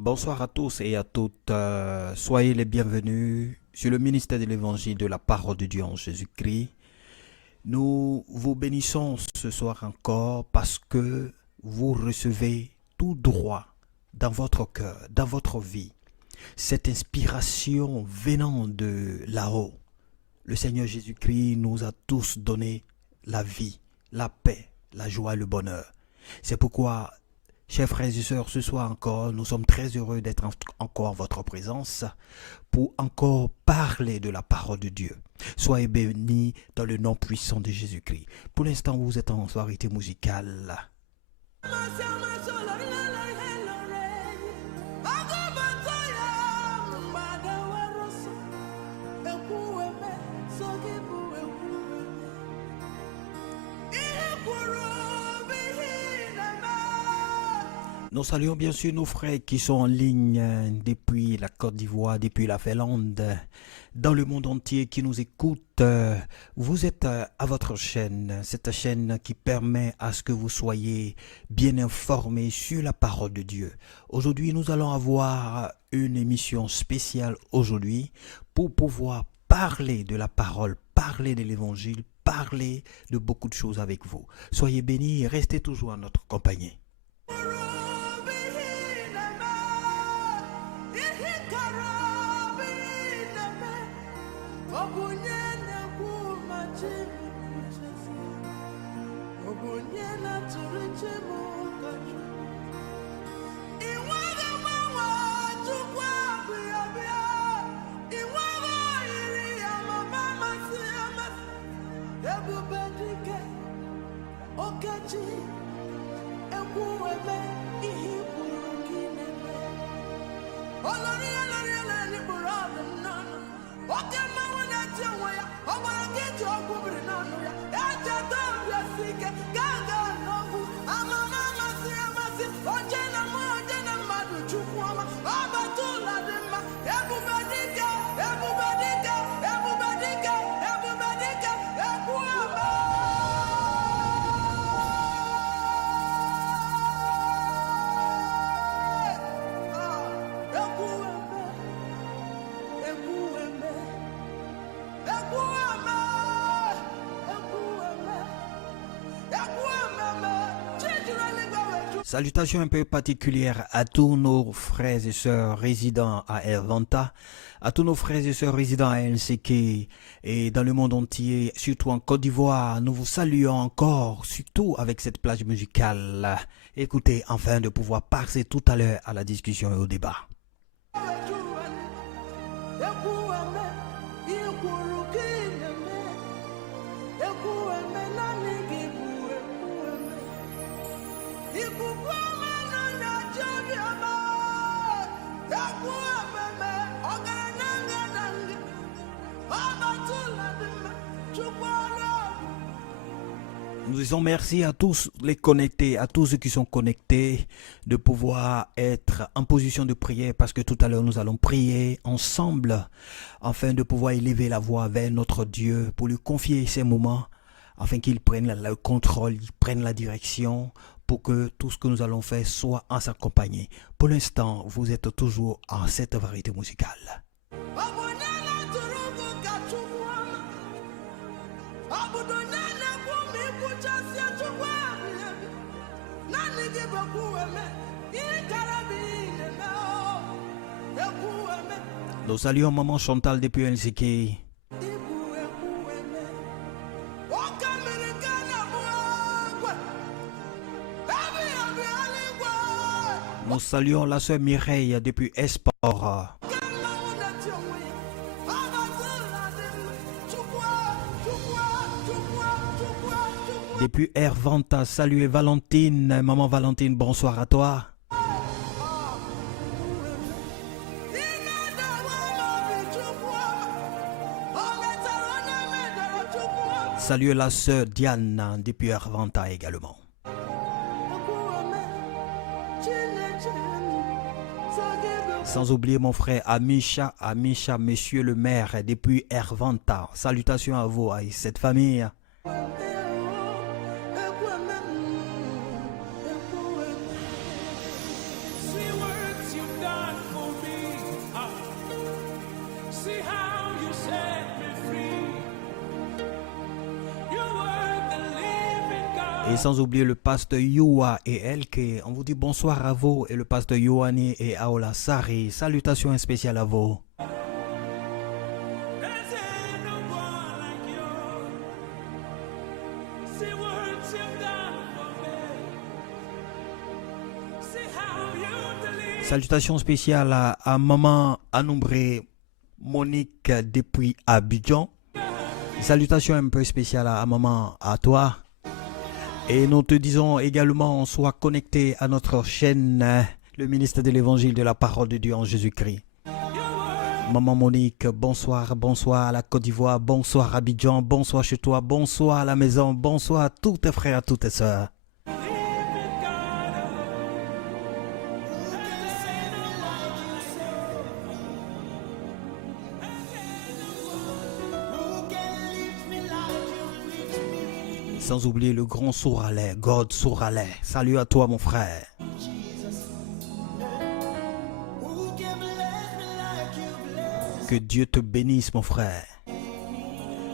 Bonsoir à tous et à toutes. Soyez les bienvenus sur le ministère de l'Évangile de la parole de Dieu en Jésus-Christ. Nous vous bénissons ce soir encore parce que vous recevez tout droit dans votre cœur, dans votre vie, cette inspiration venant de là-haut. Le Seigneur Jésus-Christ nous a tous donné la vie, la paix, la joie et le bonheur. C'est pourquoi, chers frères et sœurs, ce soir encore, nous sommes très heureux d'être encore en votre présence pour encore parler de la parole de Dieu. Soyez bénis dans le nom puissant de Jésus-Christ. Pour l'instant, vous êtes en soirée musicale. Nous saluons bien sûr nos frères qui sont en ligne depuis la Côte d'Ivoire, depuis la Finlande, dans le monde entier qui nous écoutent. Vous êtes à votre chaîne, cette chaîne qui permet à ce que vous soyez bien informés sur la parole de Dieu. Aujourd'hui, nous allons avoir une émission spéciale aujourd'hui pour pouvoir parler de la parole, parler de l'évangile, parler de beaucoup de choses avec vous. Soyez bénis et restez toujours en notre compagnie. Salutations un peu particulières à tous nos frères et sœurs résidant à Hervanta, à tous nos frères et sœurs résidant à LCK et dans le monde entier, surtout en Côte d'Ivoire. Nous vous saluons encore, surtout avec cette plage musicale. Écoutez, afin de pouvoir passer tout à l'heure à la discussion et au débat. Nous disons merci à tous les connectés, à tous ceux qui sont connectés, de pouvoir être en position de prière parce que tout à l'heure nous allons prier ensemble afin de pouvoir élever la voix vers notre Dieu pour lui confier ces moments afin qu'il prenne le contrôle, qu'il prenne la direction pour que tout ce que nous allons faire soit en sa compagnie. Pour l'instant, vous êtes toujours en cette variété musicale. Nous saluons Maman Chantal depuis LCK. Nous saluons la sœur Mireille depuis Esport. Depuis Hervanta, salut Valentine, maman Valentine, bonsoir à toi. Salut la sœur Diane depuis Hervanta également. Sans oublier mon frère Amisha, monsieur le maire depuis Hervanta. Salutations à vous et cette famille. Et sans oublier le pasteur Yoa et Elke. On vous dit bonsoir à vous et le pasteur Yoani et Aola Sari. Salutations spéciales à vous. Salutations spéciales à maman Anombré Monique depuis Abidjan. Salutations un peu spéciales à maman, à toi. Et nous te disons également, sois connecté à notre chaîne, le ministère de l'Évangile de la Parole de Dieu en Jésus-Christ. Maman Monique, bonsoir, bonsoir à la Côte d'Ivoire, bonsoir à Abidjan, bonsoir chez toi, bonsoir à la maison, bonsoir à tous tes frères, à toutes tes sœurs. Sans oublier le grand Souralais, God Souralais. Salut à toi mon frère. Que Dieu te bénisse mon frère.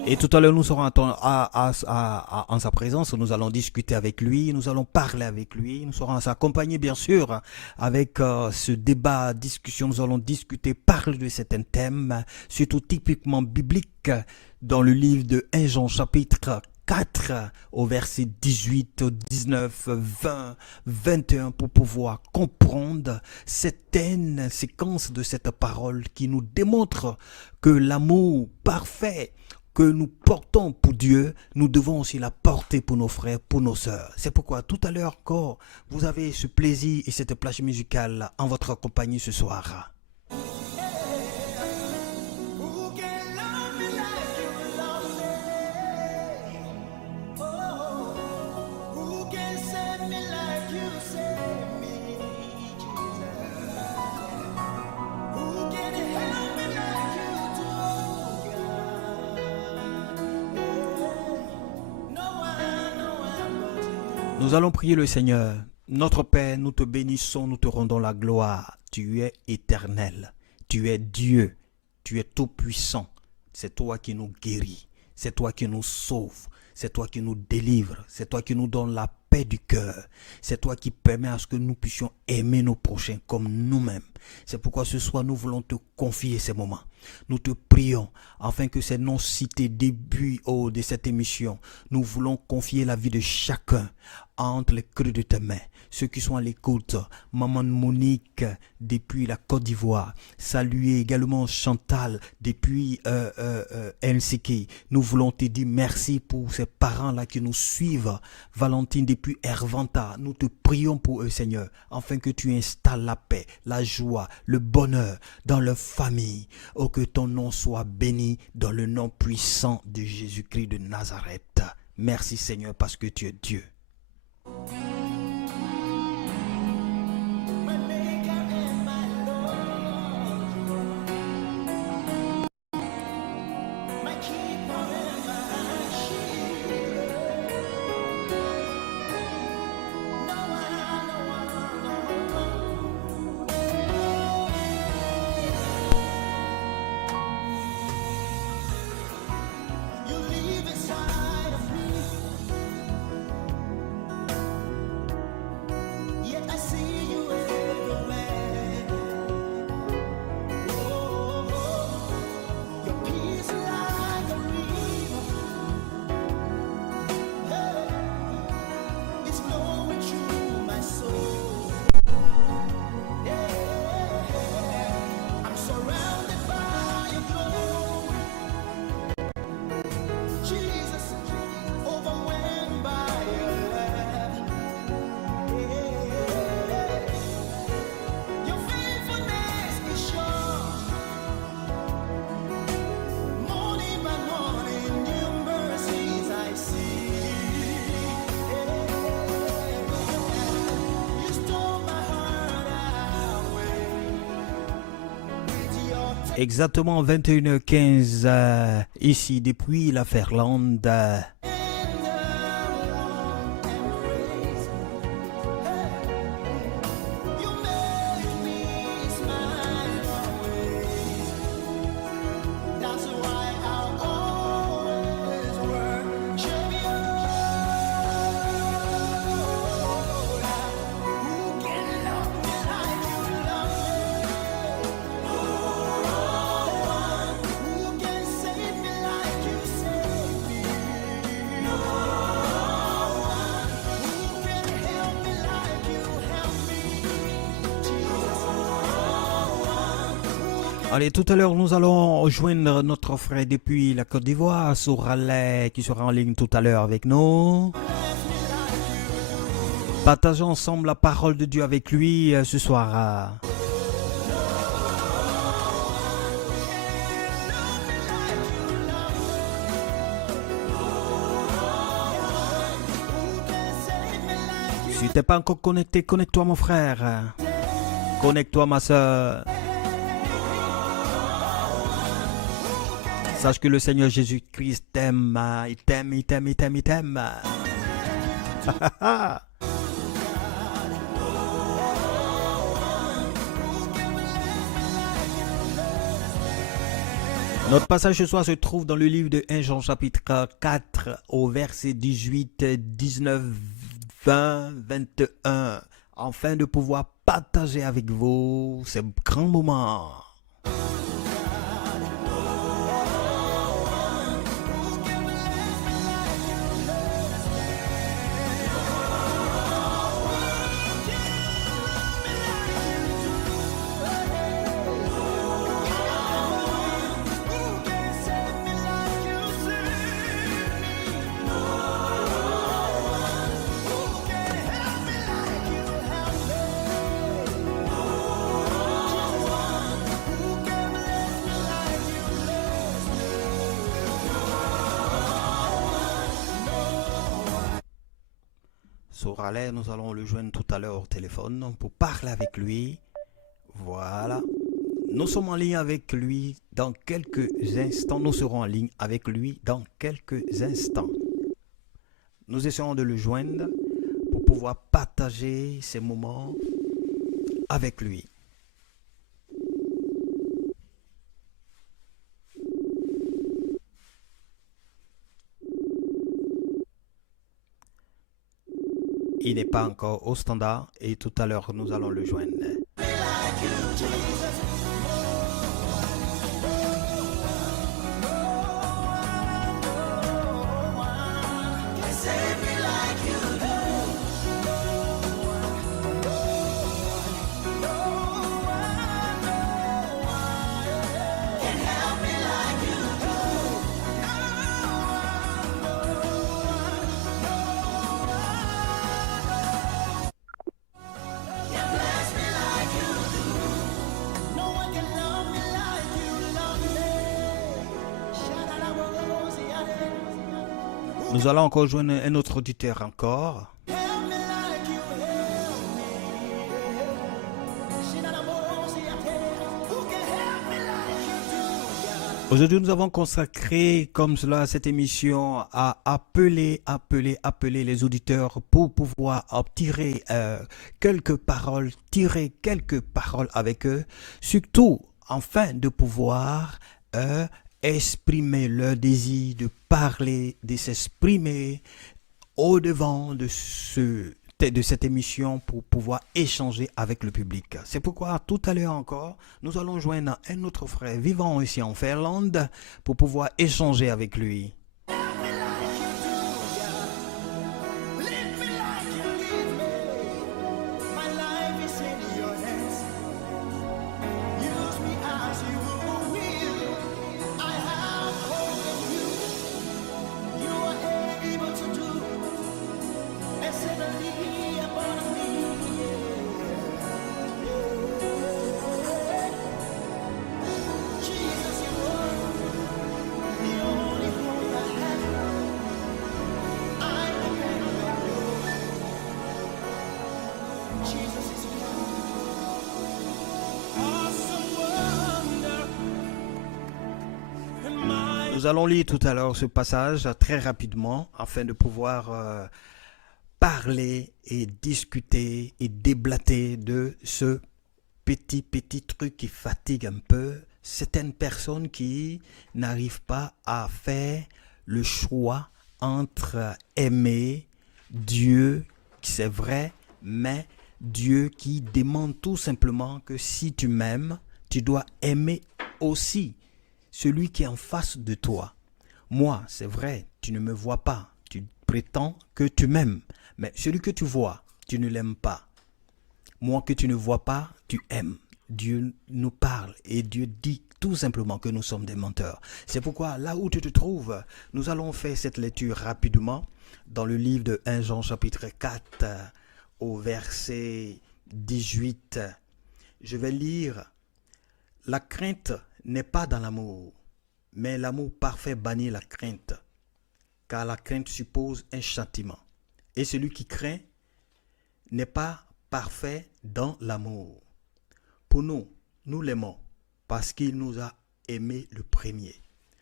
Et tout à l'heure nous serons en sa présence, nous allons discuter avec lui, nous allons parler avec lui, nous serons s'accompagner bien sûr avec ce débat, discussion, nous allons discuter, parler de certains thèmes, surtout typiquement bibliques dans le livre de 1 Jean chapitre 4 au verset 18, 19, 20, 21 pour pouvoir comprendre certaines séquences de cette parole qui nous démontre que l'amour parfait que nous portons pour Dieu, nous devons aussi la porter pour nos frères, pour nos sœurs. C'est pourquoi tout à l'heure encore, vous avez ce plaisir et cette plage musicale en votre compagnie ce soir. Nous allons prier le Seigneur. Notre Père, nous te bénissons, nous te rendons la gloire. Tu es éternel, tu es Dieu, tu es tout-puissant. C'est toi qui nous guéris, c'est toi qui nous sauves, c'est toi qui nous délivres, c'est toi qui nous donnes la paix du cœur. C'est toi qui permets à ce que nous puissions aimer nos prochains comme nous-mêmes. C'est pourquoi ce soir nous voulons te confier ces moments. Nous te prions afin que ces noms cités début de cette émission, nous voulons confier la vie de chacun entre les creux de tes mains. Ceux qui sont à l'écoute, maman Monique depuis la Côte d'Ivoire, saluer également Chantal depuis Helsinki. Nous voulons te dire merci pour ces parents-là qui nous suivent. Valentine depuis Hervanta, nous te prions pour eux Seigneur, afin que tu installes la paix, la joie, le bonheur dans leur famille. Oh, que ton nom soit béni dans le nom puissant de Jésus-Christ de Nazareth. Merci Seigneur parce que tu es Dieu. Exactement 21h15 ici depuis la Ferlande. Allez, tout à l'heure, nous allons rejoindre notre frère depuis la Côte d'Ivoire, Souralais, qui sera en ligne tout à l'heure avec nous. Partageons ensemble la parole de Dieu avec lui ce soir. Si tu n'es pas encore connecté, connecte-toi mon frère. Connecte-toi ma soeur. Sache que le Seigneur Jésus-Christ t'aime. Il t'aime, il t'aime, il t'aime, il t'aime. Notre passage ce soir se trouve dans le livre de 1 Jean chapitre 4 au verset 18, 19, 20, 21, afin de pouvoir partager avec vous ces grands moments. Soralais, nous allons le joindre tout à l'heure au téléphone pour parler avec lui. Voilà. Nous sommes en ligne avec lui dans quelques instants. Nous serons en ligne avec lui dans quelques instants. Nous essayons de le joindre pour pouvoir partager ces moments avec lui. Il n'est pas encore au standard et tout à l'heure nous allons le joindre. Nous allons encore joindre un autre auditeur encore. Aujourd'hui, nous avons consacré comme cela cette émission à appeler les auditeurs pour pouvoir tirer quelques paroles avec eux, surtout afin de pouvoir exprimer leur désir de parler, de s'exprimer au-devant de cette émission pour pouvoir échanger avec le public. C'est pourquoi tout à l'heure encore, nous allons joindre un autre frère vivant ici en Finlande pour pouvoir échanger avec lui. Nous allons lire tout à l'heure ce passage très rapidement afin de pouvoir parler et discuter et déblater de ce petit truc qui fatigue un peu certaines personnes qui n'arrivent pas à faire le choix entre aimer Dieu, c'est vrai, mais Dieu qui demande tout simplement que si tu m'aimes, tu dois aimer aussi celui qui est en face de toi. Moi, c'est vrai, tu ne me vois pas, tu prétends que tu m'aimes, mais celui que tu vois, tu ne l'aimes pas. Moi que tu ne vois pas, tu aimes. Dieu nous parle et Dieu dit tout simplement que nous sommes des menteurs. C'est pourquoi là où tu te trouves, nous allons faire cette lecture rapidement dans le livre de 1 Jean chapitre 4 au verset 18. Je vais lire: la crainte n'est pas dans l'amour, mais l'amour parfait bannit la crainte, car la crainte suppose un châtiment. Et celui qui craint n'est pas parfait dans l'amour. Pour nous, nous l'aimons parce qu'il nous a aimés le premier.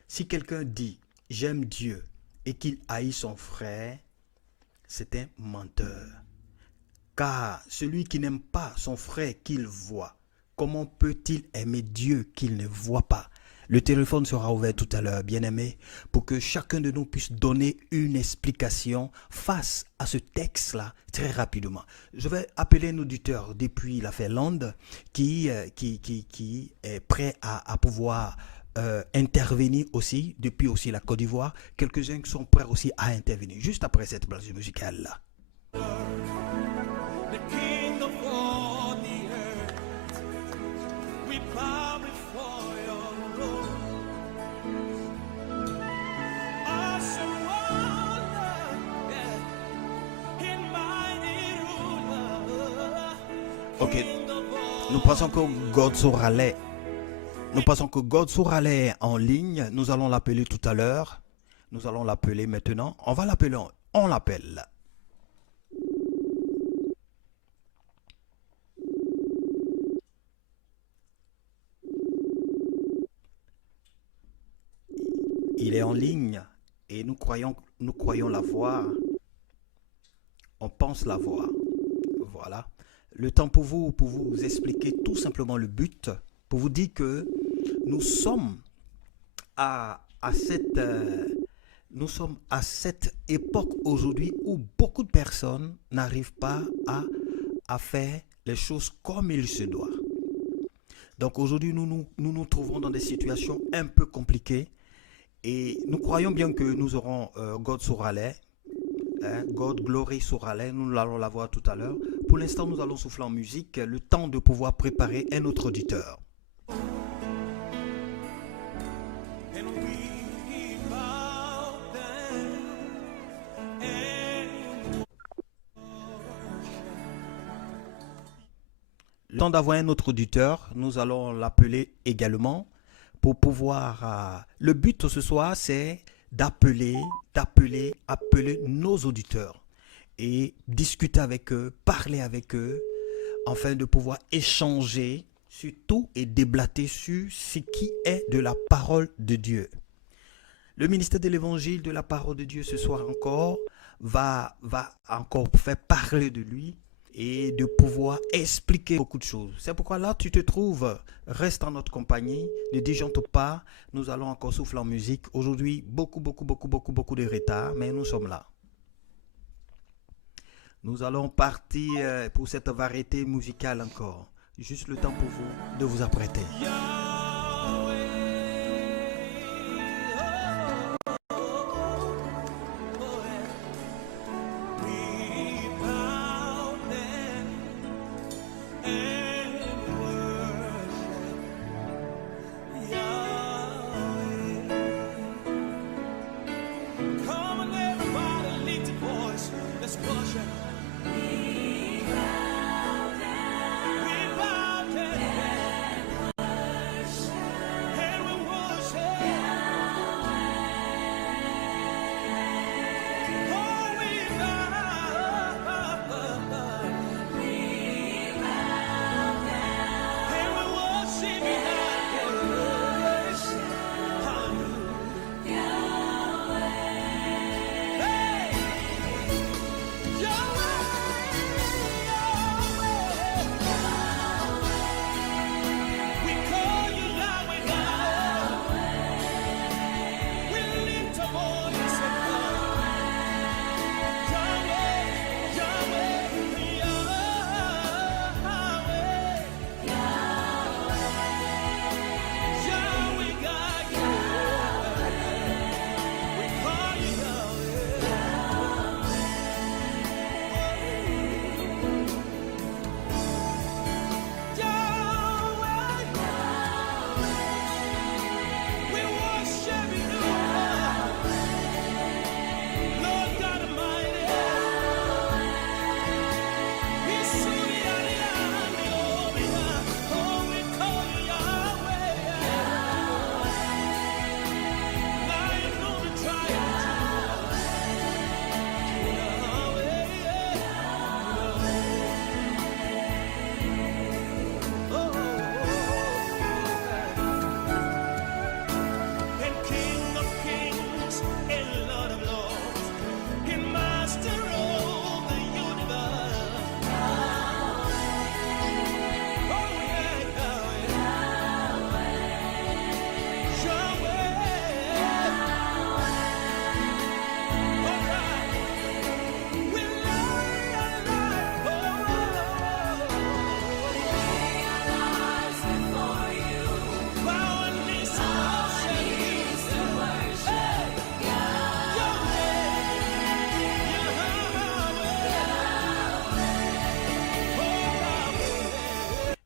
Si quelqu'un dit « j'aime Dieu » et qu'il haït son frère, c'est un menteur. Car celui qui n'aime pas son frère qu'il voit, comment peut-il aimer Dieu qu'il ne voit pas? Le téléphone sera ouvert tout à l'heure, bien-aimé, pour que chacun de nous puisse donner une explication face à ce texte-là très rapidement. Je vais appeler un auditeur depuis la Finlande qui est prêt à pouvoir intervenir aussi, depuis aussi la Côte d'Ivoire. Quelques-uns qui sont prêts aussi à intervenir, juste après cette place musicale-là. Ok, nous pensons que God Sorale, est en ligne. Nous allons l'appeler tout à l'heure. Nous allons l'appeler maintenant. On va l'appeler, on l'appelle. Il est en ligne et nous croyons la voir. On pense la voir. Voilà. Le temps pour vous expliquer tout simplement le but, pour vous dire que nous sommes à cette époque aujourd'hui où beaucoup de personnes n'arrivent pas à faire les choses comme il se doit. Donc aujourd'hui, nous nous trouvons dans des situations un peu compliquées et nous croyons bien que nous aurons God Sorale, God Glory Sorale, nous allons la voir tout à l'heure. Pour l'instant, nous allons souffler en musique, le temps de pouvoir préparer un autre auditeur. Le temps d'avoir un autre auditeur, nous allons l'appeler également pour pouvoir... le but ce soir, c'est d'appeler nos auditeurs et discuter avec eux, parler avec eux, afin de pouvoir échanger sur tout et déblater sur ce qui est de la parole de Dieu. Le ministère de l'évangile de la parole de Dieu ce soir encore va encore faire parler de lui et de pouvoir expliquer beaucoup de choses. C'est pourquoi là tu te trouves, reste en notre compagnie, ne disjoncte pas, nous allons encore souffler en musique. Aujourd'hui, beaucoup de retard, mais nous sommes là. Nous allons partir pour cette variété musicale encore. Juste le temps pour vous de vous apprêter.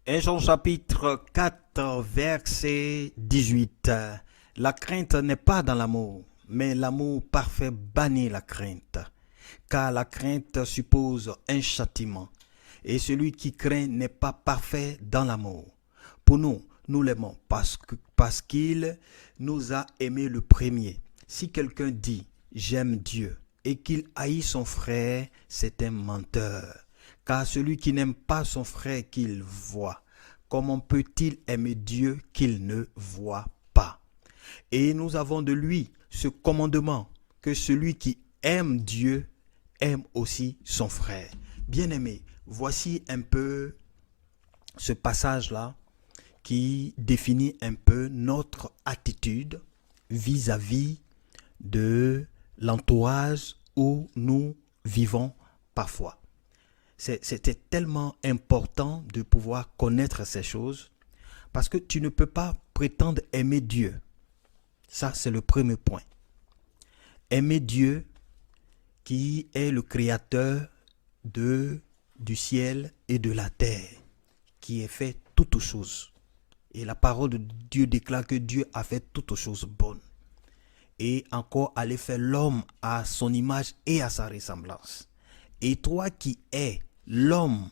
1 Jean chapitre 4, verset 18. La crainte n'est pas dans l'amour, mais l'amour parfait bannit la crainte. Car la crainte suppose un châtiment, et celui qui craint n'est pas parfait dans l'amour. Pour nous, nous l'aimons parce qu'il nous a aimés le premier. Si quelqu'un dit « j'aime Dieu » et qu'il haït son frère, c'est un menteur. Car celui qui n'aime pas son frère qu'il voit, comment peut-il aimer Dieu qu'il ne voit pas? Et nous avons de lui ce commandement, que celui qui aime Dieu aime aussi son frère. Bien-aimé, voici un peu ce passage-là qui définit un peu notre attitude vis-à-vis de l'entourage où nous vivons parfois. C'était tellement important de pouvoir connaître ces choses parce que tu ne peux pas prétendre aimer Dieu. Ça, c'est le premier point. Aimer Dieu qui est le créateur du ciel et de la terre, qui a fait toutes choses. Et la parole de Dieu déclare que Dieu a fait toutes choses bonnes. Et encore aller faire l'homme à son image et à sa ressemblance. Et toi qui es l'homme,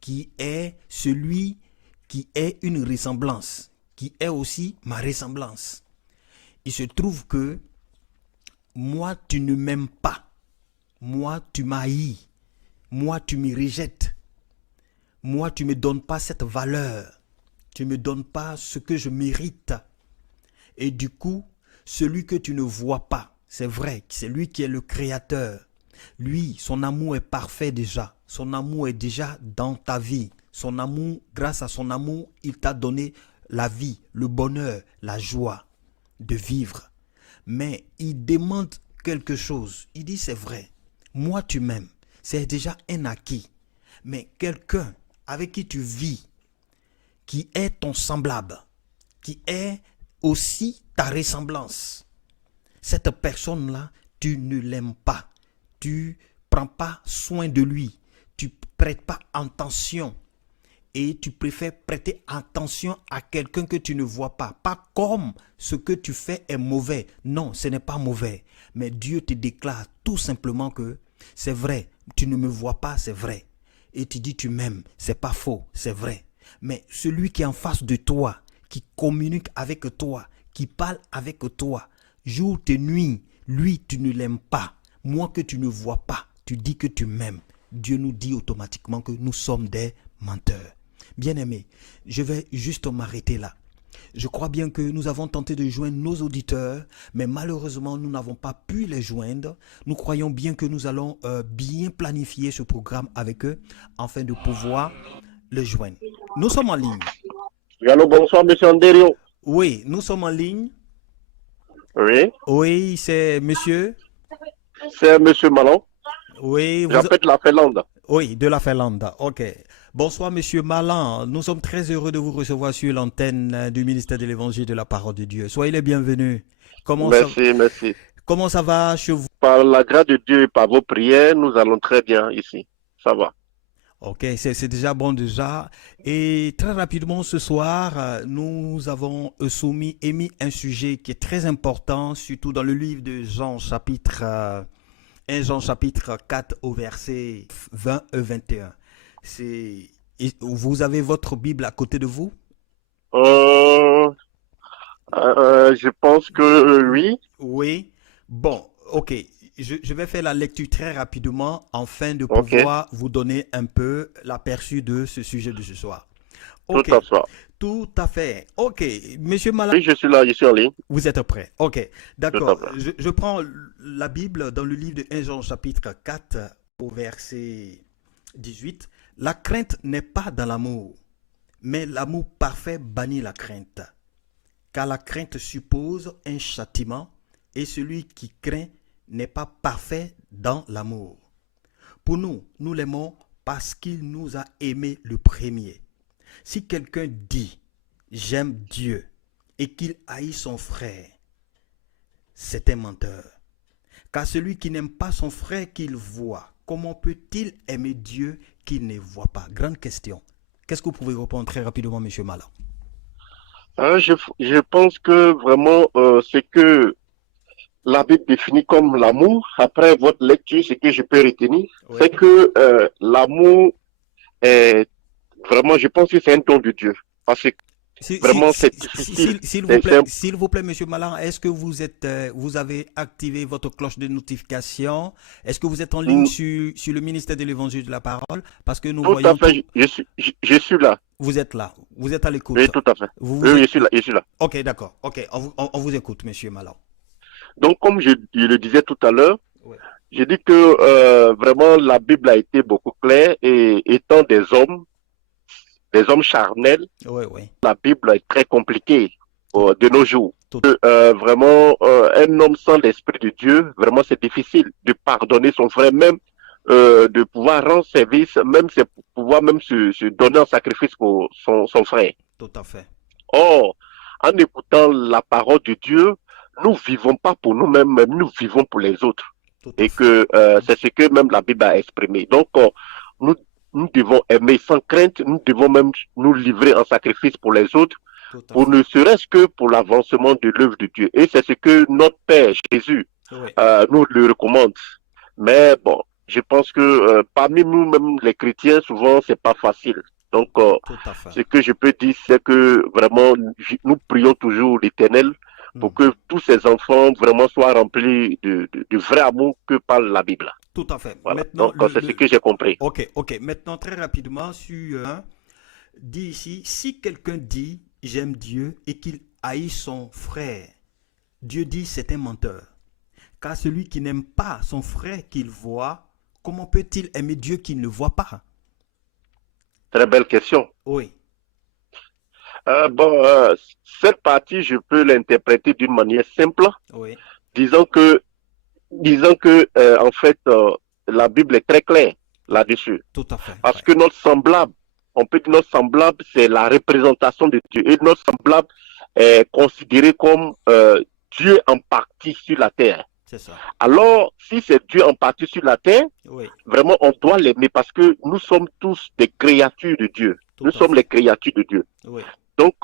qui est celui qui est une ressemblance, qui est aussi ma ressemblance. Il se trouve que moi tu ne m'aimes pas, moi tu m'haïs, moi tu me rejettes, moi tu ne me donnes pas cette valeur, tu ne me donnes pas ce que je mérite. Et du coup, celui que tu ne vois pas, c'est vrai, c'est lui qui est le créateur. Lui, son amour est parfait déjà. Son amour est déjà dans ta vie. Son amour, grâce à son amour, il t'a donné la vie, le bonheur, la joie de vivre. Mais il demande quelque chose. Il dit, c'est vrai, moi tu m'aimes. C'est déjà un acquis. Mais quelqu'un avec qui tu vis, qui est ton semblable, qui est aussi ta ressemblance, cette personne-là, tu ne l'aimes pas. Tu ne prends pas soin de lui. Tu ne prêtes pas attention. Et tu préfères prêter attention à quelqu'un que tu ne vois pas. Pas comme ce que tu fais est mauvais. Non, ce n'est pas mauvais. Mais Dieu te déclare tout simplement que c'est vrai. Tu ne me vois pas, c'est vrai. Et tu dis tu m'aimes. C'est pas faux, c'est vrai. Mais celui qui est en face de toi, qui communique avec toi, qui parle avec toi, jour et nuit, lui, tu ne l'aimes pas. Moi que tu ne vois pas, tu dis que tu m'aimes. Dieu nous dit automatiquement que nous sommes des menteurs. Bien-aimés, je vais juste m'arrêter là. Je crois bien que nous avons tenté de joindre nos auditeurs, mais malheureusement, nous n'avons pas pu les joindre. Nous croyons bien que nous allons bien planifier ce programme avec eux afin de pouvoir les joindre. Nous sommes en ligne. Allô, bonsoir, monsieur Anderio. Oui, nous sommes en ligne. Oui, Oui, c'est monsieur. c'est monsieur Malon. Oui, J'appelle la Finlande. Oui, de la Finlande. OK. Bonsoir, monsieur Malan. Nous sommes très heureux de vous recevoir sur l'antenne du ministère de l'Évangile de la Parole de Dieu. Soyez les bienvenus. Merci, merci. Comment ça va chez vous? Par la grâce de Dieu et par vos prières, nous allons très bien ici. Ça va. OK, c'est déjà bon déjà. Et très rapidement ce soir, nous avons émis un sujet qui est très important, surtout dans le livre de Jean chapitre 1 Jean chapitre 4 au verset 20 et 21. Vous avez votre Bible à côté de vous? Euh, je pense que oui. Oui. Bon, ok. Je vais faire la lecture très rapidement afin de Ok, pouvoir vous donner un peu l'aperçu de ce sujet de ce soir. tout Ok, à fait. tout à fait. Ok, monsieur Malak, Oui, je suis là, je suis en ligne. vous êtes prêt. Ok, Tout à d'accord. fait. Je prends la Bible dans le livre de 1 Jean chapitre 4 au verset 18. La crainte n'est pas dans l'amour, mais l'amour parfait bannit la crainte. Car la crainte suppose un châtiment, et celui qui craint n'est pas parfait dans l'amour. Pour nous, nous l'aimons parce qu'il nous a aimés le premier. Si quelqu'un dit « j'aime Dieu » et qu'il haït son frère, c'est un menteur. Car celui qui n'aime pas son frère qu'il voit, comment peut-il aimer Dieu qu'il ne voit pas? Grande question. Qu'est-ce que vous pouvez répondre très rapidement, Monsieur Mala? Je pense que vraiment, c'est que la Bible définit comme l'amour. Après votre lecture, ce que je peux retenir, Oui. c'est que l'amour est vraiment, je pense que c'est un don de Dieu. Parce que vraiment, c'est difficile. S'il vous plaît, Monsieur Malan, est-ce que vous avez activé votre cloche de notification? Est-ce que vous êtes en ligne sur le ministère de l'Évangile de la Parole? Parce que nous Tout à voyons tout. fait, je suis là. Vous êtes là, vous êtes à l'écoute. Oui, tout à fait. Vous Oui, vous oui, êtes. je suis là, je suis là. Ok, d'accord. Ok, on vous écoute, Monsieur Malan. Donc, comme je le disais tout à l'heure, Oui, j'ai dit que vraiment la Bible a été beaucoup claire et étant des hommes charnels, oui, oui. la Bible est très compliquée Tout, de nos jours. tout, Vraiment, un homme sans l'Esprit de Dieu, vraiment c'est difficile de pardonner son frère, même de pouvoir rendre service, même c'est pouvoir même se donner en sacrifice pour son frère. tout à fait. Or, en écoutant la parole de Dieu, nous vivons pas pour nous-mêmes, mais nous vivons pour les autres. Tout à Et fait. que c'est ce que même la Bible a exprimé. Donc, nous, nous devons aimer sans crainte, nous devons même nous livrer en sacrifice pour les autres, Tout à pour fait. ne serait-ce que pour l'avancement de l'œuvre de Dieu. Et c'est ce que notre Père Jésus Oui, nous le recommande. Mais bon, je pense que parmi nous-mêmes, les chrétiens, souvent, c'est pas facile. Donc, tout à fait. ce que je peux dire, c'est que vraiment, nous prions toujours l'Éternel pour Mhm. que tous ces enfants vraiment soient remplis de vrai amour que parle la Bible. Tout à fait. Voilà. Maintenant, Donc, c'est ce que j'ai compris. ok, ok. Maintenant, très rapidement, sur dit ici, si quelqu'un dit j'aime Dieu et qu'il haït son frère, Dieu dit c'est un menteur. Car celui qui n'aime pas son frère qu'il voit, comment peut-il aimer Dieu qu'il ne voit pas? Très belle question. Oui, Bon, cette partie, je peux l'interpréter d'une manière simple, oui, disons que, disons que, en fait, la Bible est très claire là-dessus. tout à fait. Parce Ouais. que notre semblable, on peut dire notre semblable, c'est la représentation de Dieu. Et notre semblable est considéré comme Dieu en partie sur la terre. C'est ça. Alors, si c'est Dieu en partie sur la terre, Oui, vraiment, on doit l'aimer parce que nous sommes tous des créatures de Dieu. tout Nous à sommes les fait. créatures de Dieu. Oui, Donc,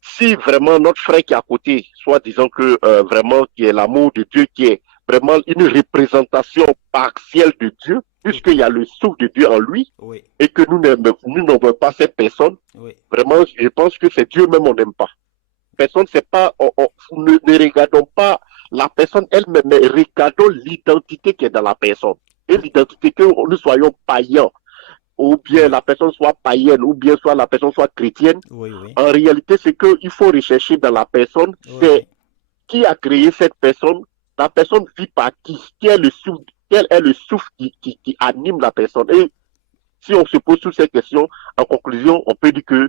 si vraiment notre frère qui est à côté, soit disons que vraiment qui est l'amour de Dieu, qui est vraiment une représentation partielle de Dieu, tout à puisqu'il y a fait. le souffle de Dieu en lui, Oui, et que nous n'aimons pas cette personne, oui, vraiment, je pense que c'est Dieu même on n'aime pas. Personne, c'est pas, ne regardons pas la personne elle-même, mais regardons l'identité qui est dans la personne. Et tout, l'identité que nous soyons païens, ou bien oui, la personne soit païenne, ou bien soit la personne soit chrétienne, oui, oui, en réalité, c'est qu'il faut rechercher dans la personne, oui, c'est oui. qui a créé cette personne, la personne vit par qui est le souffle, quel est le souffle qui anime la personne. Et si on se pose toutes ces questions, en conclusion, on peut dire que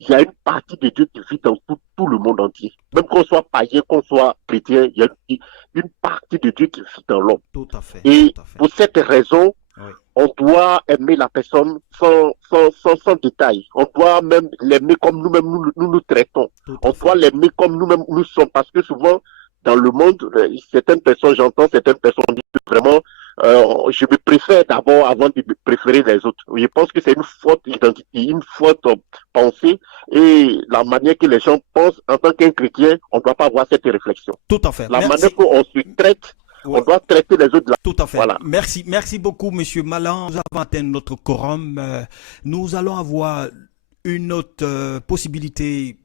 il y a une partie de Dieu qui vit dans tout le monde entier. Même Tout, qu'on soit païen, qu'on soit chrétien, il y a une partie de Dieu qui vit dans l'homme. tout à fait. Et Tout à fait. pour cette raison, Oui, on doit aimer la personne sans détail. On doit même l'aimer comme nous-mêmes nous traitons. tout On à doit fait. l'aimer comme nous-mêmes nous sommes. Parce que souvent, dans le monde, certaines personnes, j'entends certaines personnes dire que vraiment, je me préfère d'abord avant de me préférer les autres. Je pense que c'est une faute d'identité, une faute pensée et la manière que les gens pensent en tant qu'un chrétien, on ne doit pas avoir cette réflexion. Tout à fait. La manière Merci. qu'on se traite, on Ouais, doit traiter les autres de la... tout à fait. Voilà. Merci, merci beaucoup, Monsieur Malan. Nous avons atteint notre quorum. Nous allons avoir une autre possibilité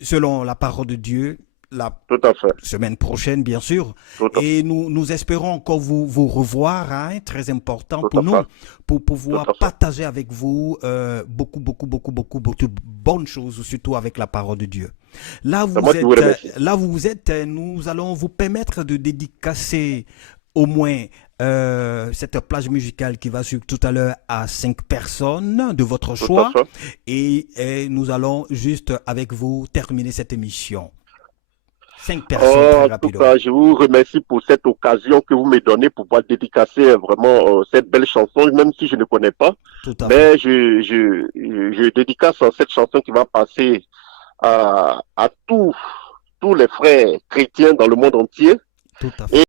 selon la parole de Dieu la Tout à fait. semaine prochaine, bien sûr. Tout à fait. Et nous espérons encore vous revoir, hein, très important Tout pour à nous, fait. pour Tout pouvoir à fait. partager avec vous beaucoup de bonnes choses, surtout avec la parole de Dieu. C'est moi qui vous remercie. Là vous êtes, nous allons vous permettre de dédicacer au moins cette plage musicale qui va suivre tout à l'heure à 5 personnes de votre Tout à choix. fait. Et nous allons juste avec vous terminer cette émission. 5 personnes très En tout rapidement. cas, je vous remercie pour cette occasion que vous me donnez pour pouvoir dédicacer vraiment cette belle chanson, même si je ne connais pas. Tout à fait. Mais je dédicace cette chanson qui va passer à tous les frères chrétiens dans le monde entier. Tout à fait.